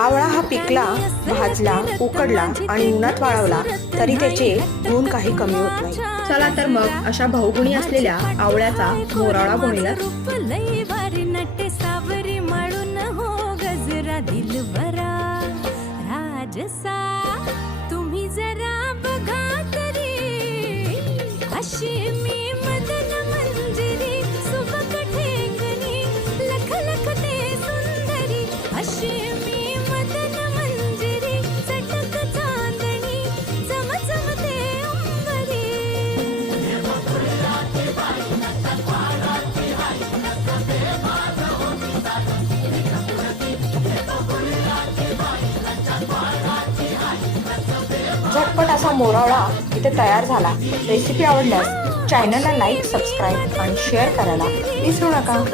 आवळा हा पिकला भाजला उकडला आणि उन्हात वाळवला तरी त्याचे गुण काही कमी होत नाही. चला तर मग अशा बहुगुणी असलेल्या आवळ्याचा मोराळा हो राजसा तुम्ही जरा बघा तरी अशी मी मदन झटपट असा मोराळा इथे तयार झाला. रेसिपी आवडल्यास चॅनलला लाईक सबस्क्राईब आणि शेअर करायला विसरू नका.